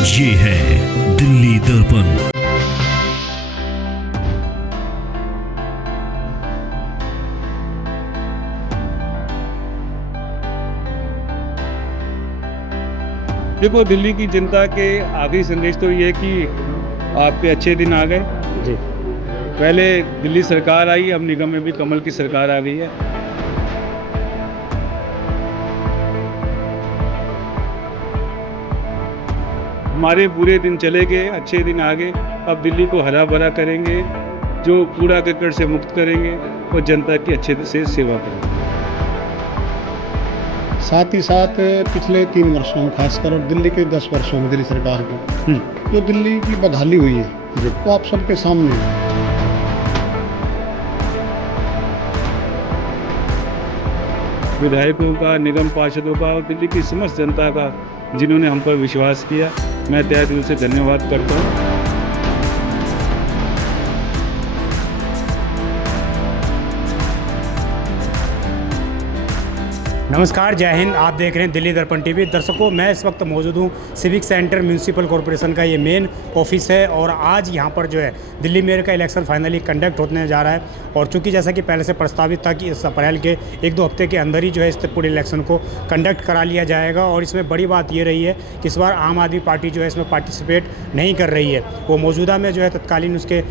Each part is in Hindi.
ये है दिल्ली दर्पण। देखो, दिल्ली की जनता के आखिरी संदेश तो ये कि आपके अच्छे दिन आ गए जी। पहले दिल्ली सरकार आई, अब निगम में भी कमल की सरकार आ गई है। हमारे बुरे दिन चले गए, अच्छे दिन आ गए। अब दिल्ली को हरा भरा करेंगे, जो कूड़ा कचरा से मुक्त करेंगे और जनता की अच्छे से सेवा करेंगे। साथ ही साथ पिछले 3 वर्षों में खासकर और दिल्ली के 10 वर्षों में दिल्ली सरकार की जो दिल्ली की बदहाली हुई है वो आप सबके सामने है। विधायकों का, निगम पार्षदों का और दिल्ली की समस्त जनता का, जिन्होंने हम पर विश्वास किया, मैं तहे दिल से धन्यवाद करता हूँ। नमस्कार, जय हिंद। आप देख रहे हैं दिल्ली दर्पण टीवी। दर्शकों, मैं इस वक्त मौजूद हूँ सिविक सेंटर म्यूनिसिपल कॉरपोरेशन का ये मेन ऑफिस है और आज यहाँ पर जो है दिल्ली मेयर का इलेक्शन फाइनली कंडक्ट होने जा रहा है। और चूंकि जैसा कि पहले से प्रस्तावित था कि इस अप्रैल के 1-2 हफ्ते के अंदर ही जो है इस पूरे इलेक्शन को कंडक्ट करा लिया जाएगा। और इसमें बड़ी बात ये रही है कि इस बार आम आदमी पार्टी जो है इसमें पार्टिसिपेट नहीं कर रही है। वो मौजूदा में जो है तत्कालीन उसके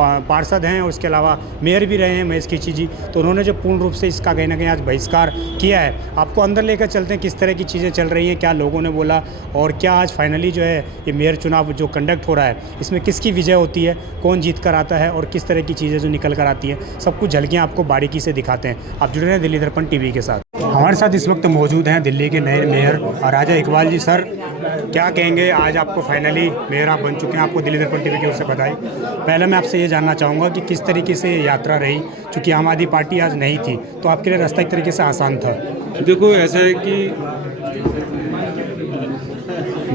पार्षद हैं और उसके अलावा मेयर भी रहे हैं महेश खींची जी, तो उन्होंने जो पूर्ण रूप से इसका कहीं ना कहीं आज बहिष्कार किया है। आपको अंदर लेकर चलते हैं किस तरह की चीज़ें चल रही हैं, क्या लोगों ने बोला और क्या आज फाइनली जो है ये मेयर चुनाव जो कंडक्ट हो रहा है इसमें किसकी विजय होती है, कौन जीत कर आता है और किस तरह की चीज़ें जो निकल कर आती हैं, सब कुछ झलकियाँ आपको बारीकी से दिखाते हैं। आप जुड़े हैं दिल्ली दर्पण टीवी के साथ। हमारे साथ इस वक्त मौजूद हैं दिल्ली के नए मेयर राजा इकबाल जी। सर, क्या कहेंगे, आज आपको फाइनली मेयर आप बन चुके हैं, आपको दिल्ली दर्पण टीवी की ओर से बधाई। पहले मैं आपसे ये जानना चाहूँगा कि किस तरीके से यात्रा रही, चूँकि आम आदमी पार्टी आज नहीं थी तो आपके लिए रास्ता एक तरीके से आसान था। देखो, ऐसा है कि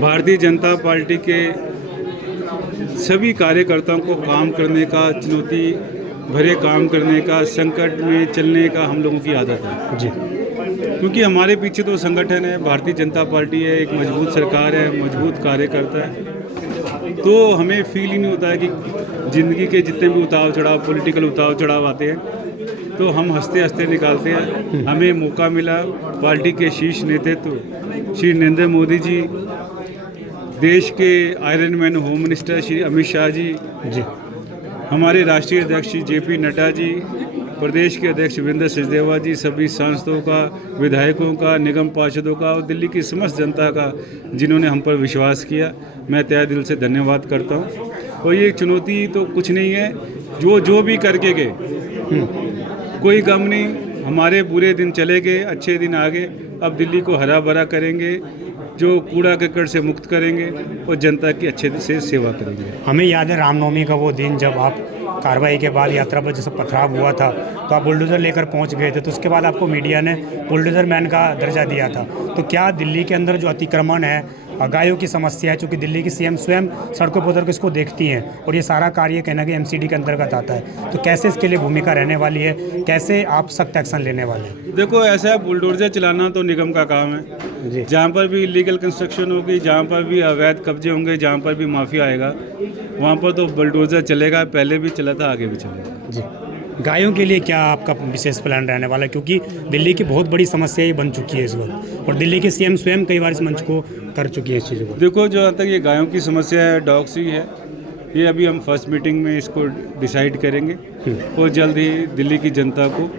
भारतीय जनता पार्टी के सभी कार्यकर्ताओं को काम करने का, चुनौती भरे काम करने का, संकट में चलने का हम लोगों की आदत है जी। क्योंकि हमारे पीछे तो संगठन है, भारतीय जनता पार्टी है, एक मजबूत सरकार है, मजबूत कार्यकर्ता है, तो हमें फील ही नहीं होता है कि ज़िंदगी के जितने भी उतार चढ़ाव, पॉलिटिकल उतार चढ़ाव आते हैं तो हम हंसते हंसते निकालते हैं। हमें मौका मिला, पार्टी के शीर्ष नेतृत्व श्री नरेंद्र मोदी जी, देश के iron man home minister Shri Amit Shah ji, हमारे राष्ट्रीय अध्यक्ष श्री JP नड्डा जी, प्रदेश के अध्यक्ष वीरेंद्र सचदेवा जी, सभी सांसदों का, विधायकों का, निगम पार्षदों का और दिल्ली की समस्त जनता का, जिन्होंने हम पर विश्वास किया, मैं तहे दिल से धन्यवाद करता हूँ। और ये चुनौती तो कुछ नहीं है, जो भी करके गए, कोई गम नहीं। हमारे बुरे दिन चले गए, अच्छे दिन आ गए। अब दिल्ली को हरा भरा करेंगे, जो कूड़ा कचरा से मुक्त करेंगे और जनता की अच्छे से सेवा करेंगे। हमें याद है रामनवमी का वो दिन जब आप कार्रवाई के बाद यात्रा पर जैसे पथराव हुआ था तो आप बुलडोज़र लेकर पहुंच गए थे, तो उसके बाद आपको मीडिया ने बुलडोज़र मैन का दर्जा दिया था। तो क्या दिल्ली के अंदर जो अतिक्रमण है, गायों की समस्या है, चूँकि दिल्ली की CM स्वयं सड़कों पर उतर के इसको देखती हैं और ये सारा कार्य कहना कि MCD के अंतर्गत आता है, तो कैसे इसके लिए भूमिका रहने वाली है, कैसे आप सख्त एक्शन लेने वाले हैं? देखो, ऐसा है, बुलडोजर चलाना तो निगम का काम है जी। जहाँ पर भी इलीगल कंस्ट्रक्शन होगी, जहाँ पर भी अवैध कब्जे होंगे, जहाँ पर भी माफिया आएगा, वहाँ पर तो बुलडोजर चलेगा। पहले भी चला था, आगे भी चलेगा जी। गायों के लिए क्या आपका विशेष प्लान रहने वाला है, क्योंकि दिल्ली की बहुत बड़ी समस्या ये बन चुकी है इस वक्त और दिल्ली के CM स्वयं कई बार इस मंच को कर चुकी है इस चीज़ों को। देखो, जहाँ तक ये गायों की समस्या है, डॉग्स ही है, ये अभी हम फर्स्ट मीटिंग में इसको डिसाइड करेंगे और जल्द ही दिल्ली की जनता को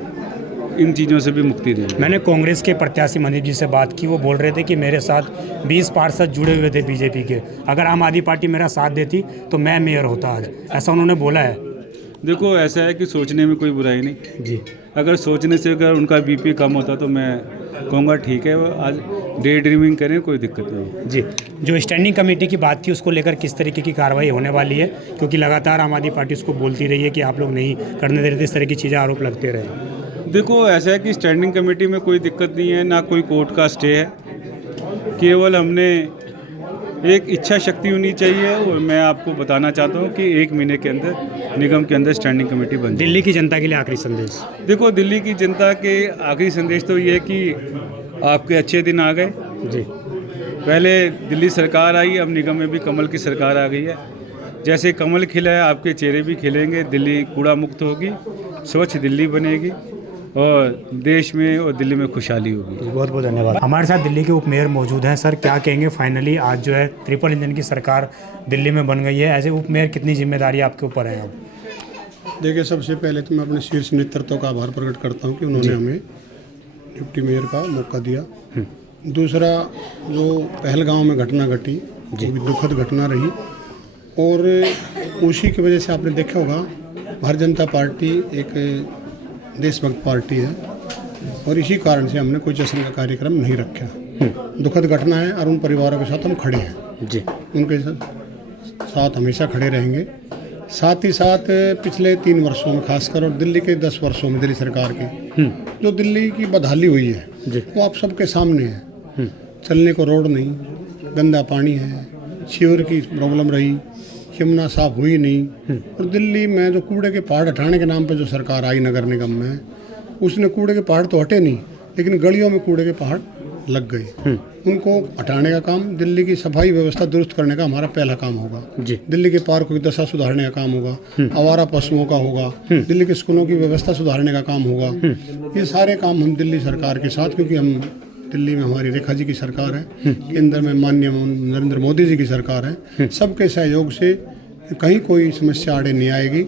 इन चीज़ों से भी मुक्ति देंगे। मैंने कांग्रेस के प्रत्याशी मनदीप जी से बात की, वो बोल रहे थे कि मेरे साथ 20 पार्षद जुड़े हुए थे BJP के, अगर आम आदमी पार्टी मेरा साथ देती तो मैं मेयर होता आज, ऐसा उन्होंने बोला है। देखो, ऐसा है कि सोचने में कोई बुराई नहीं जी। अगर सोचने से अगर उनका BP कम होता तो मैं कहूँगा ठीक है, आज डे ड्रीमिंग करें, कोई दिक्कत नहीं जी। जो स्टैंडिंग कमेटी की बात थी उसको लेकर किस तरीके की कार्रवाई होने वाली है, क्योंकि लगातार आम आदमी पार्टी उसको बोलती रही है कि आप लोग नहीं करने दे रहे, इस तरह की चीज़ें आरोप लगते रहे। देखो, ऐसा है कि स्टैंडिंग कमेटी में कोई दिक्कत नहीं है, ना कोई कोर्ट का स्टे है, केवल हमने एक इच्छा शक्ति होनी चाहिए और मैं आपको बताना चाहता हूँ कि 1 महीने के अंदर निगम के अंदर स्टैंडिंग कमेटी बन जाए। दिल्ली की जनता के लिए आखिरी संदेश। देखो, दिल्ली की जनता के आखिरी संदेश तो ये है कि आपके अच्छे दिन आ गए जी। पहले दिल्ली सरकार आई, अब निगम में भी कमल की सरकार आ गई है। जैसे कमल खिला है, आपके चेहरे भी खिलेंगे, दिल्ली कूड़ा मुक्त होगी, स्वच्छ दिल्ली बनेगी और देश में और दिल्ली में खुशहाली होगी। बहुत बहुत धन्यवाद। हमारे साथ दिल्ली के उप मेयर मौजूद हैं। सर, क्या कहेंगे, फाइनली आज जो है ट्रिपल इंजन की सरकार दिल्ली में बन गई है। एज ए उप मेयर कितनी जिम्मेदारी आपके ऊपर है अब? देखिए, सबसे पहले तो मैं अपने शीर्ष नेतृत्व का आभार प्रकट करता हूँ कि उन्होंने हमें डिप्टी मेयर का मौका दिया। दूसरा, जो पहलगांव में घटना घटी वो भी दुखद घटना रही और उसी की वजह से आपने देखा होगा भारतीय जनता पार्टी एक देशभक्त पार्टी है और इसी कारण से हमने कोई जश्न का कार्यक्रम नहीं रखा। दुखद घटना है और उन परिवारों के साथ हम खड़े हैं जी, उनके साथ हमेशा खड़े रहेंगे। साथ ही साथ पिछले 3 वर्षों में खासकर और दिल्ली के 10 वर्षों में दिल्ली सरकार के जो दिल्ली की बदहाली हुई है वो आप सबके सामने है। चलने को रोड नहीं, गंदा पानी है, सीवर की प्रॉब्लम रही, यमुना साफ हुई नहीं और दिल्ली में जो कूड़े के पहाड़ हटाने के नाम पे जो सरकार आई नगर निगम में, उसने कूड़े के पहाड़ तो हटे नहीं लेकिन गलियों में कूड़े के पहाड़ लग गए। उनको हटाने का काम, दिल्ली की सफाई व्यवस्था दुरुस्त करने का हमारा पहला काम होगा जी। दिल्ली के पार्कों की दशा सुधारने का काम होगा, आवारा पशुओं का होगा, दिल्ली के स्कूलों की व्यवस्था सुधारने का काम होगा। ये सारे काम हम दिल्ली सरकार के साथ, क्योंकि हम दिल्ली में हमारी रेखा जी की सरकार है, केंद्र में माननीय नरेंद्र मोदी जी की सरकार है, सबके सहयोग से कहीं कोई समस्या आड़े नहीं आएगी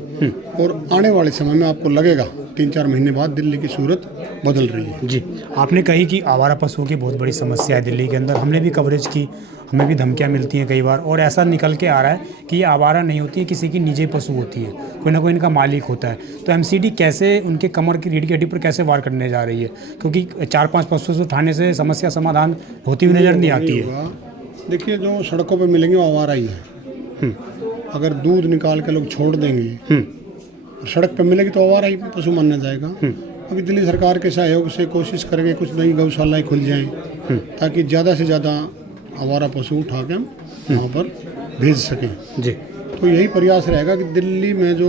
और आने वाले समय में आपको लगेगा 3-4 महीने बाद दिल्ली की सूरत बदल रही है जी। आपने कही कि आवारा पशुओं की बहुत बड़ी समस्या है दिल्ली के अंदर। हमने भी कवरेज की, हमें भी धमकियां मिलती हैं कई बार और ऐसा निकल के आ रहा है कि ये आवारा नहीं होती है, किसी की निजी पशु होती है, कोई ना कोई इनका मालिक होता है। तो एमसीडी कैसे उनके कमर की रीढ़ की हड्डी पर कैसे वार करने जा रही है, क्योंकि 4-5 पशु से उठाने से समस्या समाधान होती हुई नज़र नहीं आती है। देखिए, जो सड़कों पर मिलेंगे वो आवारा ही है। अगर दूध निकाल के लोग छोड़ देंगे सड़क पे मिलेगी तो आवारा ही पशु माना जाएगा। अभी दिल्ली सरकार के सहयोग से कोशिश करेंगे कुछ नई गौशालाएं खुल जाएं ताकि ज़्यादा से ज़्यादा आवारा पशु उठा के हम वहाँ पर भेज सकें जी। तो यही प्रयास रहेगा कि दिल्ली में जो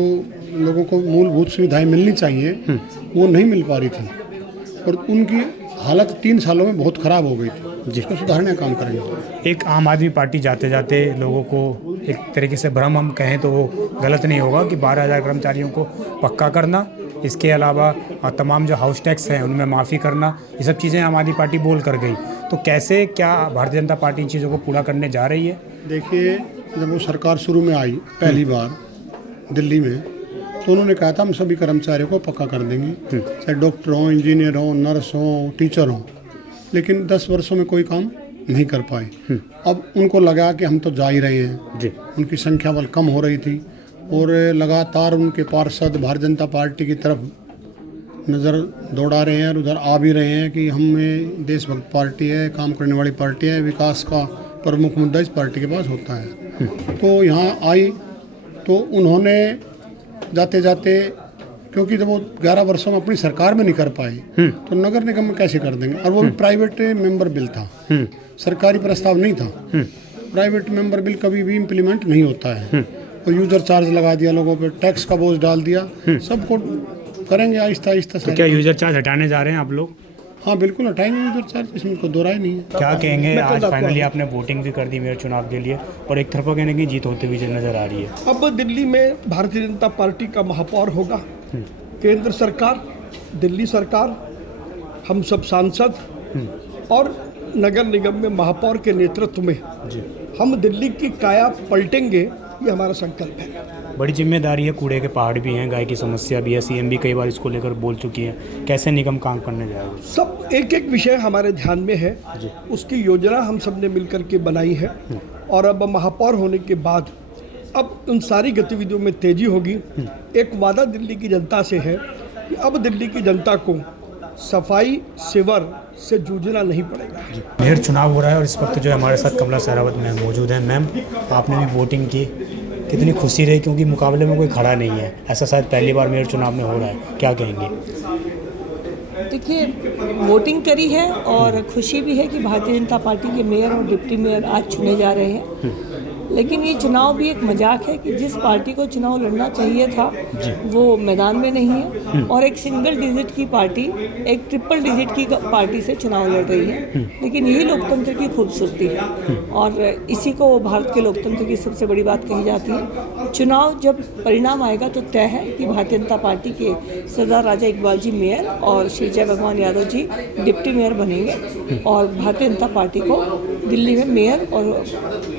लोगों को मूलभूत सुविधाएं मिलनी चाहिए वो नहीं मिल पा रही थी और उनकी हालत 3 सालों में बहुत ख़राब हो गई थी जी। उसको सुधारने का काम करेंगे। एक आम आदमी पार्टी जाते जाते लोगों को एक तरीके से भ्रम हम कहें तो वो गलत नहीं होगा कि 12,000 कर्मचारियों को पक्का करना, इसके अलावा तमाम जो हाउस टैक्स हैं उनमें माफ़ी करना, ये सब चीज़ें आम आदमी पार्टी बोल कर गई। तो कैसे, क्या भारतीय जनता पार्टी इन चीज़ों को पूरा करने जा रही है? देखिए, जब वो सरकार शुरू में आई पहली बार दिल्ली में तो उन्होंने कहा था हम सभी कर्मचारियों को पक्का कर देंगे, चाहे डॉक्टर हों, इंजीनियर हों, नर्स हों, टीचर हों, लेकिन 10 वर्षों में कोई काम नहीं कर पाए। अब उनको लगा कि हम तो जा ही रहे हैं जी। उनकी संख्या बल कम हो रही थी और लगातार उनके पार्षद भारतीय जनता पार्टी की तरफ नज़र दौड़ा रहे हैं और उधर आ भी रहे हैं कि हमें देशभक्त पार्टी है, काम करने वाली पार्टी है, विकास का प्रमुख मुद्दा इस पार्टी के पास होता है। तो यहाँ आई तो उन्होंने जाते जाते, क्योंकि जब वो 11 वर्षों में अपनी सरकार में नहीं कर पाए तो नगर निगम में कैसे कर देंगे, और वो भी प्राइवेट मेंबर बिल था, सरकारी प्रस्ताव नहीं था। प्राइवेट मेंबर बिल कभी भी इम्प्लीमेंट नहीं होता है और यूजर चार्ज लगा दिया, लोगों पे टैक्स का बोझ डाल दिया। सबको करेंगे आहिस्ता आहिस्ता। तो क्या यूजर चार्ज हटाने जा रहे हैं आप लोग? हाँ बिल्कुल हटाएंगे यूजर चार्ज, इसमें कोई दो राय नहीं है। क्या कहेंगे, आज फाइनली आपने वोटिंग भी कर दी मेयर चुनाव के लिए और एक तरफा कहने की जीत होती हुई नजर आ रही है। अब दिल्ली में भारतीय जनता पार्टी का महापौर होगा, केंद्र सरकार, दिल्ली सरकार, हम सब सांसद और नगर निगम में महापौर के नेतृत्व में हम दिल्ली की काया पलटेंगे, ये हमारा संकल्प है। बड़ी जिम्मेदारी है, कूड़े के पहाड़ भी हैं, गाय की समस्या भी है, सीएम भी कई बार इसको लेकर बोल चुकी है। कैसे निगम काम करने जाएगा? सब एक एक विषय हमारे ध्यान में है, उसकी योजना हम सब ने मिलकर के बनाई है और अब महापौर होने के बाद अब उन सारी गतिविधियों में तेजी होगी। एक वादा दिल्ली की जनता से है कि अब दिल्ली की जनता को सफाई सेवर से जूझना नहीं पड़ेगा। मेयर चुनाव हो रहा है और इस वक्त जो हमारे साथ कमला सहरावत मैम मौजूद हैं। मैम, आपने भी वोटिंग की, कितनी खुशी रही, क्योंकि मुकाबले में कोई खड़ा नहीं है, ऐसा शायद पहली बार मेयर चुनाव में हो रहा है, क्या कहेंगे? देखिए, वोटिंग करी है और खुशी भी है कि भारतीय जनता पार्टी के मेयर और डिप्टी मेयर आज चुने जा रहे हैं। लेकिन ये चुनाव भी एक मजाक है कि जिस पार्टी को चुनाव लड़ना चाहिए था वो मैदान में नहीं है, और एक सिंगल डिजिट की पार्टी एक ट्रिपल डिजिट की पार्टी से चुनाव लड़ रही है। लेकिन यही लोकतंत्र की खूबसूरती है, और इसी को भारत के लोकतंत्र की सबसे बड़ी बात कही जाती है। चुनाव जब परिणाम आएगा तो तय है कि भारतीय जनता पार्टी के सरदार राजा इकबाल जी मेयर और श्री जय भगवान यादव जी डिप्टी मेयर बनेंगे, और भारतीय जनता पार्टी को दिल्ली में मेयर और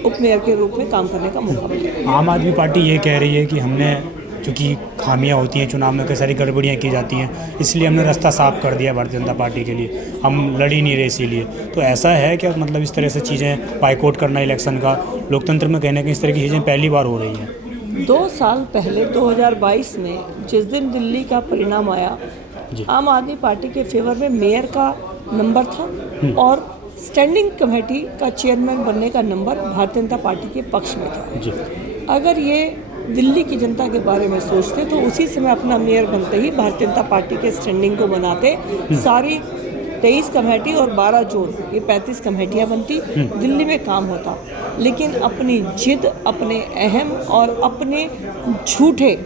उप मेयर के रूप में काम करने का मौका मिलेगा। आम आदमी पार्टी ये कह रही है कि हमने, चूँकि खामियां होती हैं चुनाव में, कई सारी गड़बड़ियाँ की जाती हैं, इसलिए हमने रास्ता साफ कर दिया भारतीय जनता पार्टी के लिए, हम लड़ ही नहीं रहे इसीलिए। तो ऐसा है क्या, मतलब इस तरह से चीज़ें बाइकआउट करना इलेक्शन का, लोकतंत्र में कहने की इस तरह की चीज़ें पहली बार हो रही हैं? 2 साल पहले 2022 में जिस दिन दिल्ली का परिणाम आया, आम आदमी पार्टी के फेवर में मेयर का नंबर था और स्टैंडिंग कमेटी का चेयरमैन बनने का नंबर भारतीय जनता पार्टी के पक्ष में था। अगर ये दिल्ली की जनता के बारे में सोचते तो उसी समय अपना मेयर बनते ही भारतीय जनता पार्टी के स्टैंडिंग को बनाते, सारी 23 कमेटी और 12 जोन, ये 35 कमेटियाँ बनती, दिल्ली में काम होता। लेकिन अपनी जिद, अपने अहम और अपने झूठे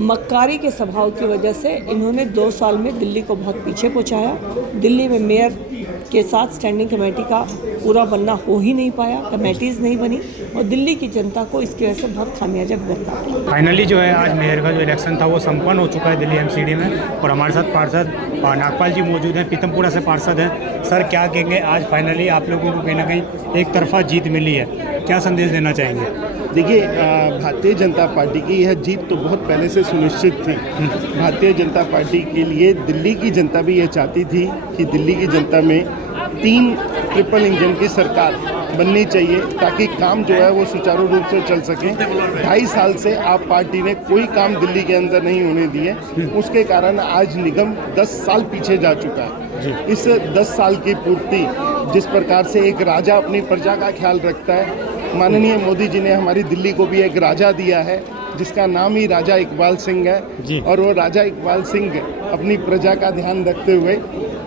मक्कारी के स्वभाव की वजह से इन्होंने 2 साल में दिल्ली को बहुत पीछे पहुंचाया। दिल्ली में मेयर के साथ स्टैंडिंग कमेटी का पूरा बनना हो ही नहीं पाया, कमेटीज़ नहीं बनी, और दिल्ली की जनता को इसकी वजह से बहुत खामियाजा भुगतना पड़ा। फाइनली जो है आज मेयर का जो इलेक्शन था वो संपन्न हो चुका है दिल्ली एमसीडी में, और हमारे साथ पार्षद नागपाल जी मौजूद हैं, पीतमपुरा से पार्षद हैं। सर, क्या कहेंगे, आज फाइनली आप लोगों को कहीं ना कहीं एक तरफा जीत मिली है, क्या संदेश देना चाहेंगे? देखिए, भारतीय जनता पार्टी की यह जीत तो बहुत पहले से सुनिश्चित थी। भारतीय जनता पार्टी के लिए दिल्ली की जनता भी ये चाहती थी कि दिल्ली की जनता में 3 ट्रिपल इंजन की सरकार बननी चाहिए ताकि काम जो है वो सुचारू रूप से चल सके। 2.5 साल से आप पार्टी ने कोई काम दिल्ली के अंदर नहीं होने दिए, उसके कारण आज निगम 10 साल पीछे जा चुका है। इस 10 साल की पूर्ति जिस प्रकार से एक राजा अपनी प्रजा का ख्याल रखता है, माननीय मोदी जी ने हमारी दिल्ली को भी एक राजा दिया है जिसका नाम ही राजा इकबाल सिंह है, और वो राजा इकबाल सिंह अपनी प्रजा का ध्यान रखते हुए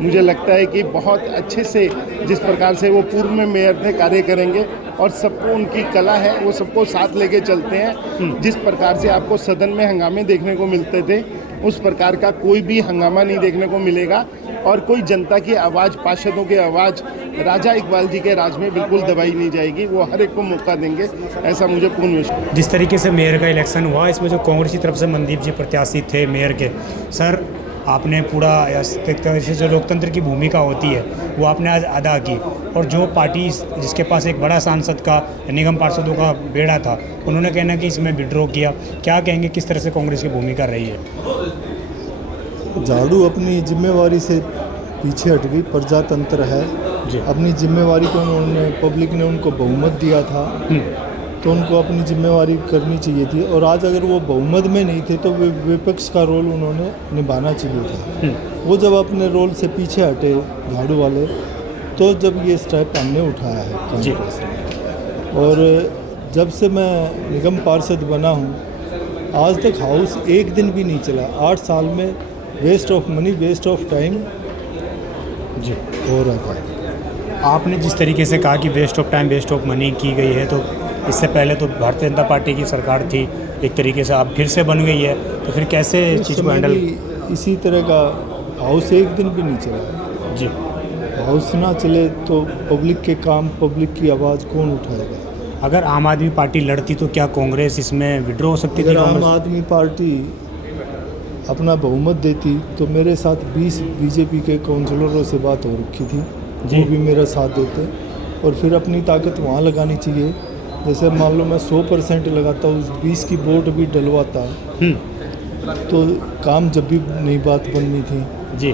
मुझे लगता है कि बहुत अच्छे से जिस प्रकार से वो पूर्व में मेयर थे कार्य करेंगे, और सबको उनकी कला है वो सबको साथ लेके चलते हैं। जिस प्रकार से आपको सदन में हंगामे देखने को मिलते थे उस प्रकार का कोई भी हंगामा नहीं देखने को मिलेगा, और कोई जनता की आवाज़, पार्षदों की आवाज़ राजा इकबाल जी के राज में बिल्कुल दबाई नहीं जाएगी। वो हर एक को मौका देंगे, ऐसा मुझे पूर्ण विश्वास। जिस तरीके से मेयर का इलेक्शन हुआ, इसमें जो कांग्रेस की तरफ से मनदीप जी प्रत्याशी थे मेयर के, सर आपने पूरा से जो लोकतंत्र की भूमिका होती है वो आपने आज अदा की, और जो पार्टी जिसके पास एक बड़ा सांसद का, निगम पार्षदों का बेड़ा था, उन्होंने कहना कि इसमें विड्रॉ किया, क्या कहेंगे, किस तरह से कांग्रेस की भूमिका रही है? झाड़ू अपनी जिम्मेवारी से पीछे हट गई, प्रजातंत्र है, अपनी जिम्मेवारी को उन्होंने, पब्लिक ने उनको बहुमत दिया था तो उनको अपनी जिम्मेवारी करनी चाहिए थी, और आज अगर वो बहुमत में नहीं थे तो विपक्ष का रोल उन्होंने निभाना चाहिए था। वो जब अपने रोल से पीछे हटे झाड़ू वाले, तो जब ये स्टेप हमने उठाया है कांग्रेस ने। और जब से मैं निगम पार्षद बना हूँ आज तक हाउस एक दिन भी नहीं चला। 8 साल में waste of money, waste of time हो रहा था। आपने जिस तरीके से कहा कि waste of time, waste of money की गई है, तो इससे पहले तो भारतीय जनता पार्टी की सरकार थी, एक तरीके से आप फिर से बन गई है, तो फिर कैसे चीज़ को हैंडल? इसी तरह का हाउस एक दिन भी नहीं चला जी। हाउस ना चले तो पब्लिक के काम, पब्लिक की आवाज़ कौन उठाएगा? अगर आम आदमी पार्टी लड़ती तो क्या कांग्रेस इसमें विड्रॉ हो सकती थी? अगर आम आदमी पार्टी अपना बहुमत देती तो मेरे साथ 20 बीजेपी के काउंसलरों से बात हो रखी थी, वो भी मेरा साथ देते, और फिर अपनी ताकत वहाँ लगानी चाहिए। जैसे मान लो मैं 100% लगाता हूँ, 20 की वोट भी डलवाता, तो काम जब भी नई बात बननी थी जी,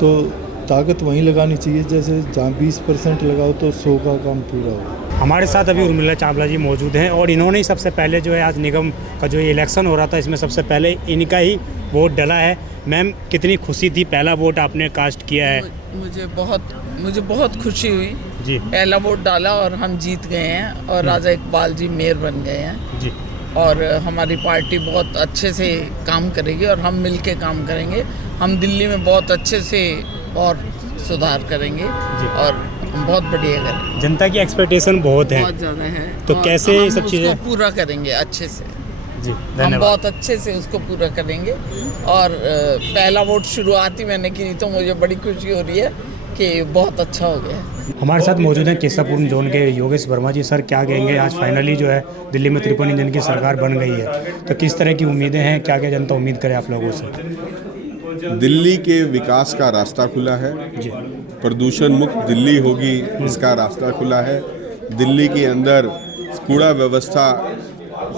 तो ताकत वहीं लगानी चाहिए। जैसे जहाँ 20% लगाओ तो 100 का काम पूरा हो। हमारे साथ अभी उर्मिला चावला जी मौजूद हैं, और इन्होंने ही सबसे पहले जो है आज निगम का जो ये इलेक्शन हो रहा था इसमें सबसे पहले इनका ही वोट डला है। मैम, कितनी खुशी थी, पहला वोट आपने कास्ट किया है? मुझे बहुत खुशी हुई जी। पहला वोट डाला और हम जीत गए हैं, और राजा इकबाल जी मेयर बन गए हैं जी, और हमारी पार्टी बहुत अच्छे से काम करेगी और हम मिल के काम करेंगे। हम दिल्ली में बहुत अच्छे से और सुधार करेंगे, और हम बहुत बढ़िया करेंगे। जनता की एक्सपेक्टेशन बहुत है, बहुत ज़्यादा है। तो और कैसे हम सब चीज़ें उसको पूरा करेंगे अच्छे से। जी हम धन्यवाद। बहुत अच्छे से उसको पूरा करेंगे। और पहला वोट शुरुआत ही मैंने की, तो मुझे बड़ी खुशी हो रही है कि बहुत अच्छा हो गया। हमारे साथ मौजूद हैं केसापुर जोन के योगेश वर्मा जी। सर क्या कहेंगे, आज फाइनली जो है दिल्ली में 53 इंजन की सरकार बन गई है, तो किस तरह की उम्मीदें हैं, क्या क्या जनता उम्मीद करे आप लोगों से? दिल्ली के विकास का रास्ता खुला है, प्रदूषण मुक्त दिल्ली होगी इसका रास्ता खुला है। दिल्ली के अंदर कूड़ा व्यवस्था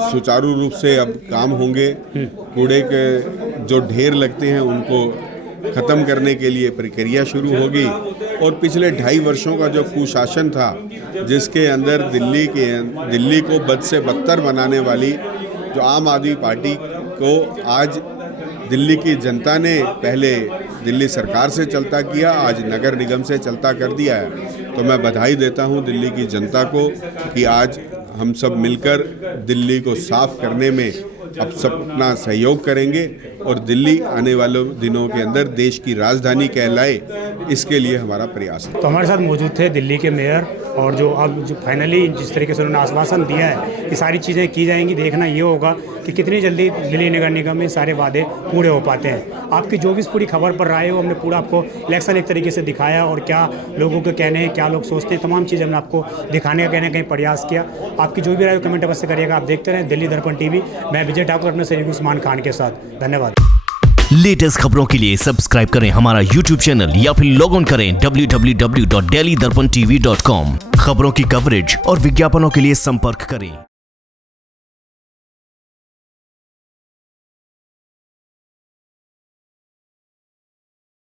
सुचारू रूप से अब काम होंगे। कूड़े के जो ढेर लगते हैं उनको ख़त्म करने के लिए प्रक्रिया शुरू होगी। और पिछले 2.5 वर्षों का जो कुशासन था, जिसके अंदर दिल्ली को बद से बदतर बनाने वाली जो आम आदमी पार्टी को आज दिल्ली की जनता ने पहले दिल्ली सरकार से चलता किया, आज नगर निगम से चलता कर दिया है। तो मैं बधाई देता हूं दिल्ली की जनता को कि आज हम सब मिलकर दिल्ली को साफ करने में अब सब अपना सहयोग करेंगे और दिल्ली आने वाले दिनों के अंदर देश की राजधानी कहलाए, इसके लिए हमारा प्रयास है। तो हमारे साथ मौजूद थे दिल्ली के मेयर, और जो अब जो फाइनली जिस तरीके से उन्होंने आश्वासन दिया है कि सारी चीज़ें की जाएंगी, देखना ये होगा कि कितनी जल्दी दिल्ली नगर निगम में सारे वादे पूरे हो पाते हैं। आपकी जो भी पूरी खबर पर रहा है वो हमने पूरा आपको इलेक्शन एक तरीके से दिखाया, और क्या लोगों के कहने हैं, क्या लोग सोचते हैं, तमाम चीज़ें हमने आपको दिखाने का कहीं प्रयास किया। आपकी जो भी राय कमेंट अवश्य करिएगा। आप देखते रहें दिल्ली दर्पण टीवी। मैं विजय ठाकुर अपने सहयोगी उस्मान खान के साथ। धन्यवाद। लेटेस्ट खबरों के लिए सब्सक्राइब करें हमारा YouTube चैनल या फिर लॉग ऑन करें www.delhidarpantv.com। खबरों की कवरेज और विज्ञापनों के लिए संपर्क करें।